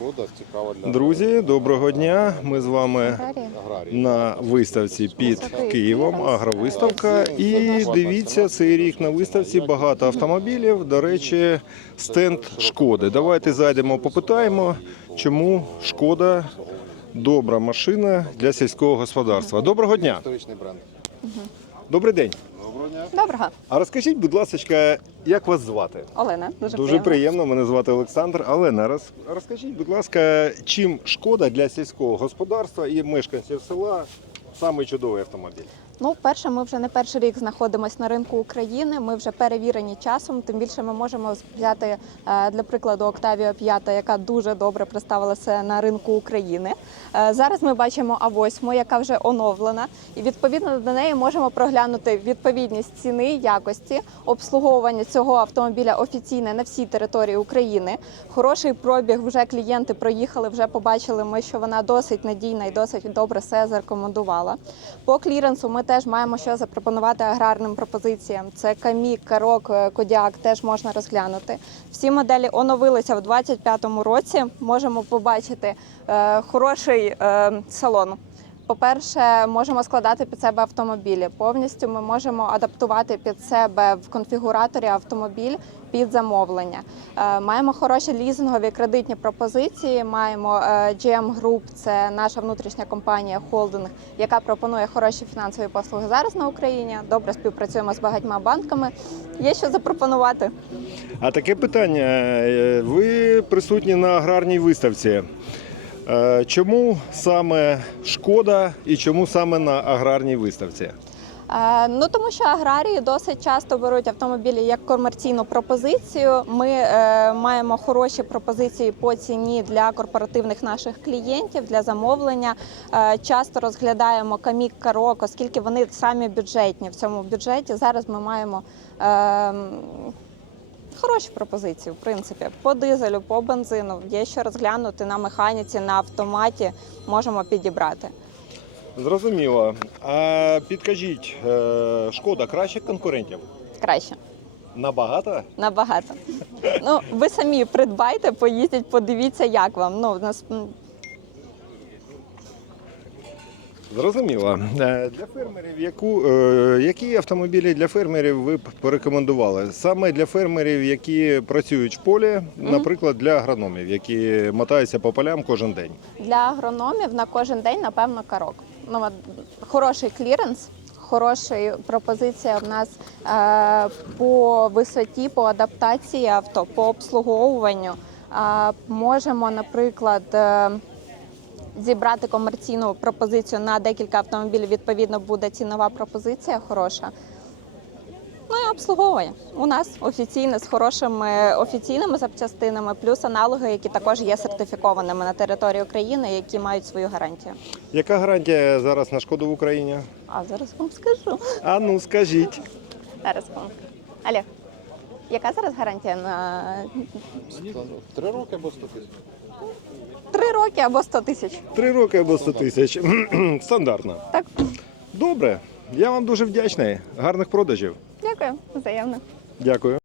шкода цікава для Друзі, доброго дня. Ми з вами на виставці під Києвом, агровиставка. І дивіться, цей рік на виставці багато автомобілів. До речі, стенд шкоди. Давайте зайдемо, попитаємо, чому шкода добра машина для сільського господарства. Доброго дня. Добрий день. Доброго дня. Доброго, А розкажіть, будь ласка, як вас звати? Олена. Дуже, Дуже приємно. приємно. Мене звати Олександр. Олена, роз- розкажіть, будь ласка, чим шкода для сільського господарства і мешканців села самий чудовий автомобіль? Ну, перше, ми вже не перший рік знаходимося на ринку України. Ми вже перевірені часом. Тим більше ми можемо взяти е, для прикладу Octavia 5, яка дуже добре представилася на ринку України. Е, Зараз ми бачимо А8, яка вже оновлена, і відповідно до неї можемо проглянути відповідність ціни, якості, обслуговування цього автомобіля офіційне на всій території України. Хороший пробіг. Вже клієнти проїхали, вже побачили ми, що вона досить надійна і досить добре все зарекомендувала. По кліренсу ми теж маємо що запропонувати аграрним пропозиціям. Це камік, карок, е, кодіак теж можна розглянути. Всі моделі оновилися в 2025 році. Можемо побачити е, хороший е, салон. По-перше, можемо складати під себе автомобілі. Повністю ми можемо адаптувати під себе в конфігураторі автомобіль під замовлення. Е, Маємо хороші лізингові кредитні пропозиції. Маємо е, GM Group, це наша внутрішня компанія холдинг, яка пропонує хороші фінансові послуги зараз на Україні. Добре співпрацюємо з багатьма банками. Є що запропонувати. А таке питання: Е, ви присутні на аграрній виставці. Е, Чому саме шкода і чому саме на аграрній виставці? Е, Ну тому що аграрії досить часто беруть автомобілі як комерційну пропозицію. Ми е, маємо хороші пропозиції по ціні для корпоративних наших клієнтів для замовлення. Е, часто розглядаємо камік карок, оскільки вони самі бюджетні в цьому бюджеті. Зараз ми маємо. Е, Хороші пропозиції, в принципі, по дизелю, по бензину. Є що розглянути на механіці, на автоматі можемо підібрати. Зрозуміло. А підкажіть, е, шкода кращих конкурентів? Краще. Набагато? Набагато. Ну, ви самі придбайте, поїздіть, подивіться, як вам. Ну, нас Зрозуміло. Е, Для фермерів, яку, е, які автомобілі для фермерів ви б порекомендували? Саме для фермерів, які працюють в полі, наприклад, для агрономів, які мотаються по полям кожен день. для агрономів на кожен день, напевно, карок. Ну, от, хороший кліренс. Хороша пропозиція в нас е, по висоті, по адаптації авто, по обслуговуванню. Е, можемо, наприклад, е, зібрати комерційну пропозицію на декілька автомобілів. Відповідно, буде цінова пропозиція хороша. Ну і обслуговування. У нас офіційне з хорошими офіційними запчастинами, плюс аналоги, які також є сертифікованими на території України, які мають свою гарантію. Яка гарантія зараз на шкоду в Україні? А зараз вам скажу. А ну скажіть. Зараз вам. Олег, яка зараз гарантія на Три роки або 100 тисяч. три роки або 100 тисяч? Три роки або 100 тисяч. Стандартно. Так, Добре. Я вам дуже вдячний. Гарних продажів. дякую, взаємно. Дякую.